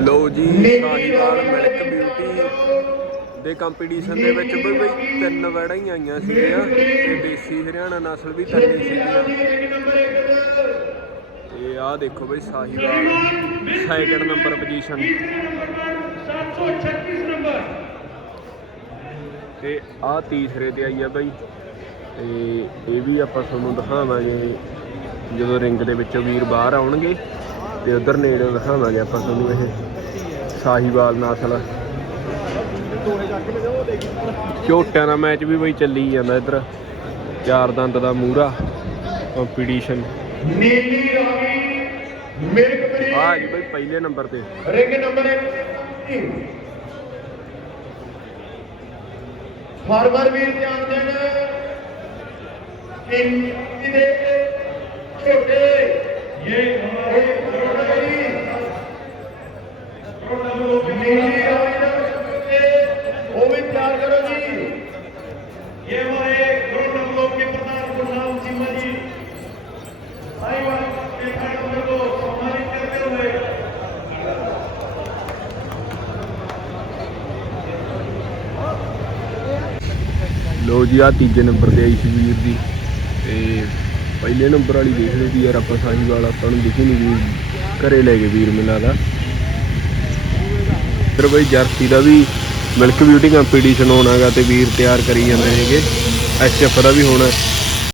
ਲੋ ਜੀ Sahiwal milk beauty ਦੇ competition ਦੇ ਵਿੱਚ ਬਈ ਬਈ ਤਿੰਨ ਵੜਾਂ ਹੀ ਆਈਆਂ ਸੀਗੀਆਂ ਤੇ ਦੇਸੀ ਹਰਿਆਣਾ ਨਸਲ ਵੀ ਤਿੰਨ ਸੀਗੀਆਂ। ਤੇ। ਆਹ ਦੇਖੋ ਬਈ Sahiwal second number position 736 number ਤੇ ਆਹ ਤੀਸਰੇ ਤੇ ਆਈ ਆ ਬਈ। ਤੇ ਇਹ ਵੀ ਆਪਾਂ ਤੁਹਾਨੂੰ ਦਿਖਾਵਾਂਗੇ ਜਦੋਂ ਰਿੰਗ ਦੇ ਵਿੱਚੋਂ ਵੀਰ ਬਾਹਰ ਆਉਣਗੇ। ਤੇ ਉਧਰ ਨੇੜੇ ਦਿਖਾਵਾਂਗੇ ਆਪਾਂ ਤੁਹਾਨੂੰ ਇਹ ਸਾਹੀਵਾਲ ਨਸਲ ਝੋਟਿਆਂ ਦਾ ਮੈਚ ਵੀ ਬਈ ਚੱਲੀ ਜਾਂਦਾ ਇੱਧਰ। ਚਾਰ ਦੰਦ ਦਾ ਮੂਰਾ ਕੰਪੀਟੀਸ਼ਨ ਨੀਲੀ ਰਾਵੀ ਮਿਲਕ ਬਰੀ ਆਹ ਜੀ ਬਈ ਪਹਿਲੇ ਨੰਬਰ ਤੇ। ਰਿੰਗ ਨੰਬਰ 1 ਫਾਰਮਰ ਵੀਰ ਧਿਆਨ ਦੇਣ। ਇਹਦੇ ਛੋਟੇ ਇਹ ਲੋ ਜੀ ਆ ਤੀਜੇ ਨੰਬਰ ਤੇ ਆਈ ਸੀ ਵੀਰ ਦੀ। ਤੇ ਪਹਿਲੇ ਨੰਬਰ ਵਾਲੀ ਦੇਖ ਲਈ ਸੀ ਯਾਰ ਆਪਾਂ ਸਾਹੀਵਾਲ ਆਪਾਂ ਨੂੰ ਦਿਖੀ ਨਹੀਂ ਵੀ ਘਰੇ ਲੈ ਕੇ ਵੀਰ ਮਿਲਾ ਦਾ ਫਿਰ ਬਈ ਜਰਸੀ ਦਾ ਵੀ ਮਿਲਕ ਬਿਊਟੀ ਕੰਪੀਟੀਸ਼ਨ ਹੋਣਾਗਾ ਤੇ ਵੀਰ ਤਿਆਰ ਕਰੀ ਜਾਂਦੇ ਹੈਗੇ ਐਚਐਫ ਦਾ ਵੀ ਹੋਣਾ।